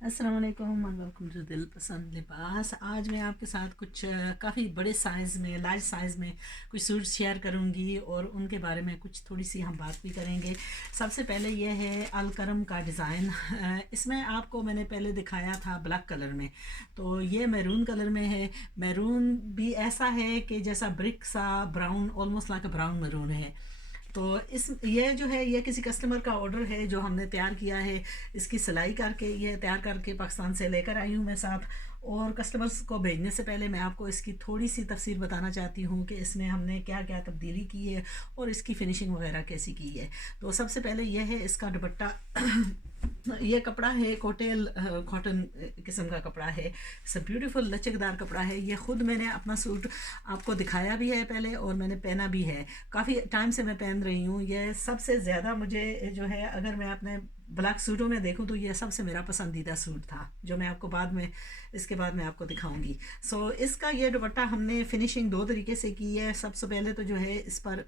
अस्सलाम वालेकुम and welcome to दिल पसंद लिबास। आज मैं आपके साथ कुछ काफ़ी बड़े साइज़ में, लार्ज साइज़ में कुछ सूट्स शेयर करूंगी और उनके बारे में कुछ थोड़ी सी हम बात भी करेंगे। सबसे पहले ये है अलकरम का डिज़ाइन। इसमें आपको मैंने पहले दिखाया था ब्लैक कलर में, तो ये मैरून कलर में है। मैरून भी ऐसा है कि जैसा ब्रिक सा brown, almost like brown maroon है। तो इस ये जो है ये किसी कस्टमर का ऑर्डर है जो हमने तैयार किया है। इसकी सिलाई करके ये तैयार करके पाकिस्तान से लेकर आई हूँ मैं साथ। और कस्टमर्स को भेजने से पहले मैं आपको इसकी थोड़ी सी तफसीर बताना चाहती हूँ कि इसमें हमने क्या क्या तब्दीली की है और इसकी फिनिशिंग वगैरह कैसी की है। तो सबसे पहले ये है इसका दुपट्टा। ये कपड़ा है कोटेल कॉटन किस्म का कपड़ा है। सब ब्यूटीफुल लचकदार कपड़ा है। ये ख़ुद मैंने अपना सूट आपको दिखाया भी है पहले और मैंने पहना भी है। काफ़ी टाइम से मैं पहन रही हूँ। ये सबसे ज़्यादा मुझे जो है, अगर मैं अपने ब्लैक सूटों में देखूं तो ये सबसे मेरा पसंदीदा सूट था, जो मैं आपको बाद में इसके बाद मैं आपको दिखाऊंगी। इसका ये दुपट्टा हमने फिनिशिंग दो तरीके से की है। सबसे पहले तो जो है इस पर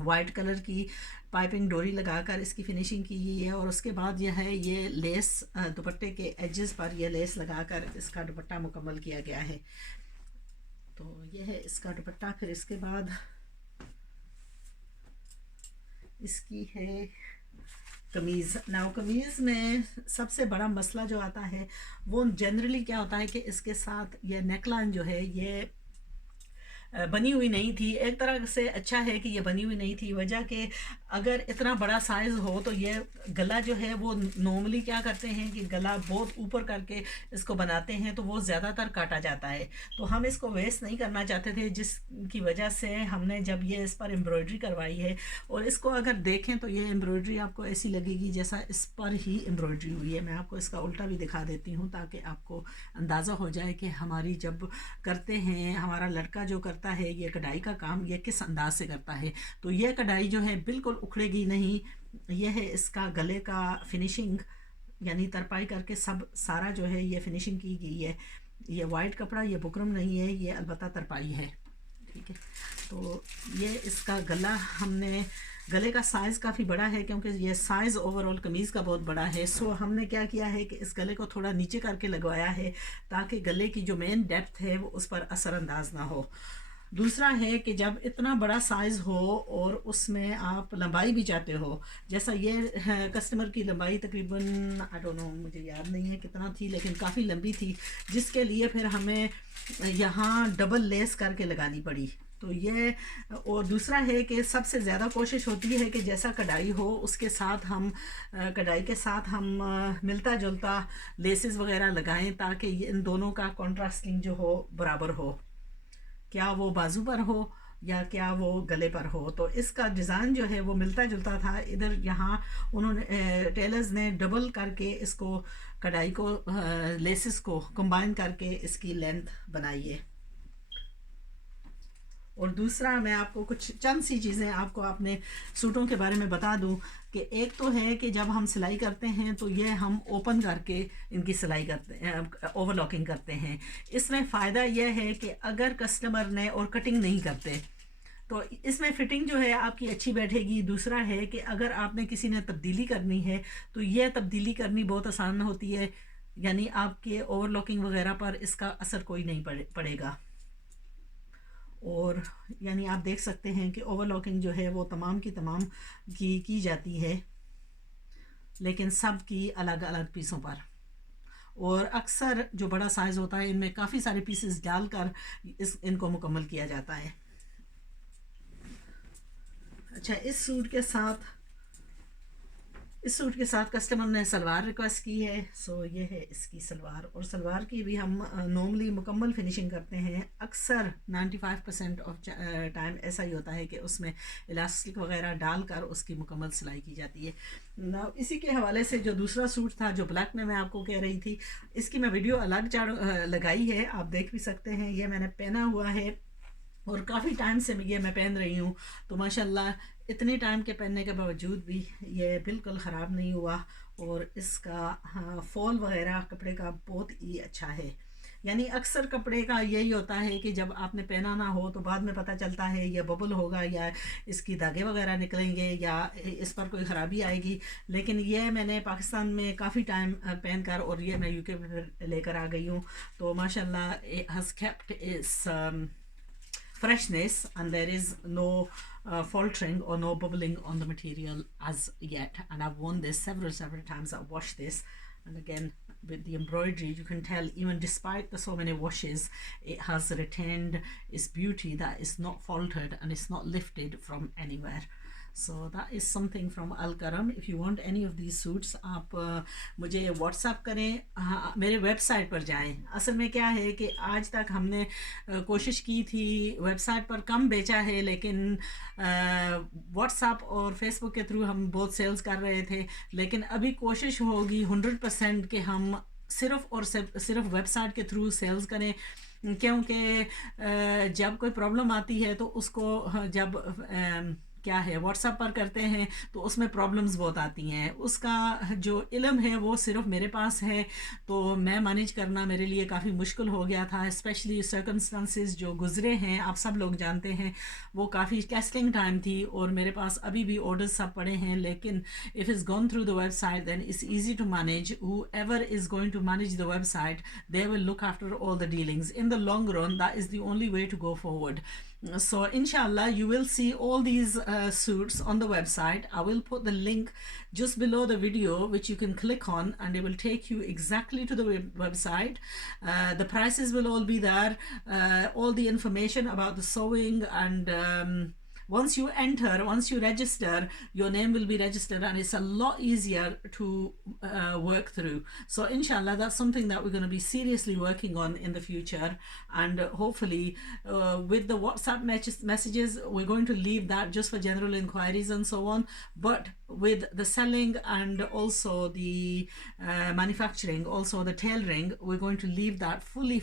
वाइट कलर की पाइपिंग डोरी लगाकर इसकी फिनिशिंग की गई है और उसके बाद यह है ये लेस दुपट्टे के एजेस पर यह लेस लगाकर इसका दुपट्टा मुकम्मल किया गया है। तो यह है इसका दुपट्टा। फिर इसके बाद इसकी है कमीज़। नाउ कमीज़ में सबसे बड़ा मसला जो आता है वो जनरली क्या होता है कि इसके साथ ये नेकलाइन जो है ये बनी हुई नहीं थी। एक तरह से अच्छा है कि ये बनी हुई नहीं थी, वजह कि अगर इतना बड़ा साइज़ हो तो ये गला जो है वो नॉर्मली क्या करते हैं कि गला बहुत ऊपर करके इसको बनाते हैं तो वो ज़्यादातर काटा जाता है। तो हम इसको वेस्ट नहीं करना चाहते थे, जिसकी वजह से हमने जब ये इस पर एम्ब्रॉयडरी करवाई है और इसको अगर देखें तो ये एम्ब्रॉयडरी आपको ऐसी लगेगी जैसा इस पर ही एम्ब्रॉयडरी हुई है। मैं आपको इसका उल्टा भी दिखा देती हूँ ताकि आपको अंदाज़ा हो जाए कि हमारी जब करते हैं, हमारा लड़का जो करता है ये कढ़ाई का काम, ये किस अंदाज से करता है। तो ये कढ़ाई जो है बिल्कुल उखड़ेगी नहीं। यह है इसका गले का फिनिशिंग, यानी तरपाई करके सब सारा जो है ये फिनिशिंग की गई है। ये वाइट कपड़ा, ये बुकरम नहीं है, ये अलबत्ता तरपाई है। ठीक है। तो ये इसका गला, हमने गले का साइज़ काफ़ी बड़ा है क्योंकि ये साइज़ ओवरऑल कमीज़ का बहुत बड़ा है। हमने क्या किया है कि इस गले को थोड़ा नीचे करके लगवाया है ताकि गले की जो मेन डेप्थ है वो उस पर असरअंदाज ना हो। दूसरा है कि जब इतना बड़ा साइज़ हो और उसमें आप लंबाई भी चाहते हो, जैसा ये कस्टमर की लंबाई तकरीबन आई डोंट नो, मुझे याद नहीं है कितना थी, लेकिन काफ़ी लंबी थी, जिसके लिए फिर हमें यहाँ डबल लेस करके लगानी पड़ी। तो ये, और दूसरा है कि सबसे ज़्यादा कोशिश होती है कि जैसा कढ़ाई हो उसके साथ हम कढ़ाई के साथ हम मिलता जुलता लेसेस वगैरह लगाएं ताकि इन दोनों का कॉन्ट्रास्टिंग जो हो बराबर हो, क्या वो बाजू पर हो या क्या वो गले पर हो। तो इसका डिज़ाइन जो है वो मिलता जुलता था। इधर यहाँ उन्होंने टेलर्स ने डबल करके इसको कढ़ाई को लेसेस को कंबाइन करके इसकी लेंथ बनाई है। और दूसरा, मैं आपको कुछ चंद सी चीज़ें आपको अपने सूटों के बारे में बता दूं कि एक तो है कि जब हम सिलाई करते हैं तो ये हम ओपन करके इनकी सिलाई करते हैं, ओवरलॉकिंग करते हैं। इसमें फ़ायदा यह है कि अगर कस्टमर ने और कटिंग नहीं करते तो इसमें फ़िटिंग जो है आपकी अच्छी बैठेगी। दूसरा है कि अगर आपने किसी ने तब्दीली करनी है तो यह तब्दीली करनी बहुत आसान होती है, यानी आपके ओवरलॉकिंग वगैरह पर इसका असर कोई नहीं पड़ेगा। और यानी आप देख सकते हैं कि ओवरलॉकिंग जो है वो तमाम की तमाम की जाती है, लेकिन सब की अलग अलग पीसों पर। और अक्सर जो बड़ा साइज़ होता है इनमें काफ़ी सारे पीसेस डालकर इनको मुकम्मल किया जाता है। अच्छा, इस सूट के साथ कस्टमर ने सलवार रिक्वेस्ट की है। ये है इसकी सलवार, और सलवार की भी हम नॉर्मली मुकम्मल फिनिशिंग करते हैं। अक्सर 95% ऑफ टाइम ऐसा ही होता है कि उसमें इलास्टिक वगैरह डालकर उसकी मुकम्मल सिलाई की जाती है ना। इसी के हवाले से जो दूसरा सूट था जो ब्लैक में मैं आपको कह रही थी, इसकी मैं वीडियो अलग लगाई है, आप देख भी सकते हैं। ये मैंने पहना हुआ है और काफ़ी टाइम से ये मैं पहन रही हूँ, तो माशाल्लाह इतने टाइम के पहनने के बावजूद भी ये बिल्कुल ख़राब नहीं हुआ। और इसका फॉल वगैरह कपड़े का बहुत ही अच्छा है। یعنی اکثر کپڑے کا یہی ہوتا ہے کہ جب آپ نے پہنا نہ ہو تو بعد میں پتہ چلتا ہے یہ ببل ہوگا یا اس کی دھاگے وغیرہ نکلیں گے یا اس پر کوئی خرابی آئے گی. لیکن یہ میں نے پاکستان میں کافی ٹائم پہن کر اور یہ میں UK میں لے کر آ گئی ہوں, تو ماشاء اللہ it has kept its freshness and there is no faltering or no bubbling on the material as yet. And I've worn this several times. I've washed this, and again with the embroidery you can tell even despite the so many washes it has retained its beauty, that is not faltered and it's not lifted from anywhere. So that is something from Al Karam. If you want any of these suits آپ مجھے what's app کریں, میرے web site پر جائیں. اصل میں کیا ہے کہ آج تک ہم نے کوشش کی تھی, ویب سائٹ پر کم بیچا ہے لیکن واٹس ایپ اور فیس بک کے تھرو ہم بہت سیلز کر رہے تھے. لیکن ابھی کوشش ہوگی 100% کہ ہم صرف اور صرف ویب سائٹ کے تھرو سیلز کریں, کیونکہ جب کوئی پرابلم آتی ہے تو اس کو جب کیا ہے واٹس ایپ پر کرتے ہیں تو اس میں پرابلمز بہت آتی ہیں. اس کا جو علم ہے وہ صرف میرے پاس ہے, تو میں مینیج کرنا میرے لیے کافی مشکل ہو گیا تھا, اسپیشلی سرکمسٹانسز جو گزرے ہیں آپ سب لوگ جانتے ہیں, وہ کافی کیسلنگ ٹائم تھی اور میرے پاس ابھی بھی آرڈرز سب پڑے ہیں. لیکن if it's gone through the website then it's easy to manage. Whoever is going to manage the website, they will look after all the dealings. In the long run, that is the only way to go forward. So inshallah you will see all these suits on the website. I will put the link just below the video which you can click on and it will take you exactly to the website. The prices will all be there, all the information about the sewing, and once you enter, once you register, your name will be registered and it's a lot easier to work through. So inshallah that's something that we're going to be seriously working on in the future, and hopefully with the WhatsApp messages we're going to leave that just for general inquiries and so on, but with the selling and also the manufacturing, also the tailoring, we're going to leave that fully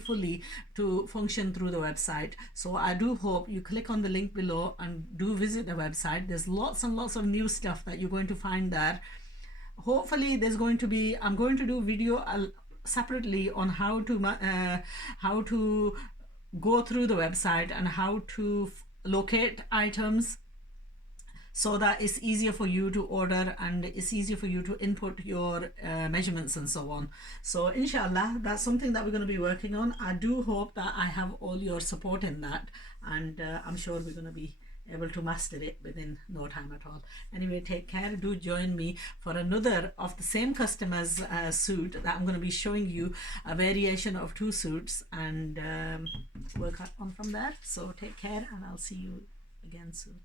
to function through the website. So I do hope you click on the link below and do visit the website. There's lots and lots of new stuff that you're going to find there. Hopefully there's going to be, I'm going to do video separately on how to go through the website and how to locate items, so that it's easier for you to order and it's easier for you to input your measurements and so on. So inshallah that's something that we're going to be working on. I do hope that I have all your support in that, and I'm sure we're going to be able to master it within no time at all. Anyway, take care. Do join me for another of the same customer's suit that I'm going to be showing you a variation of 2 suits, and work on from there. So take care and I'll see you again soon.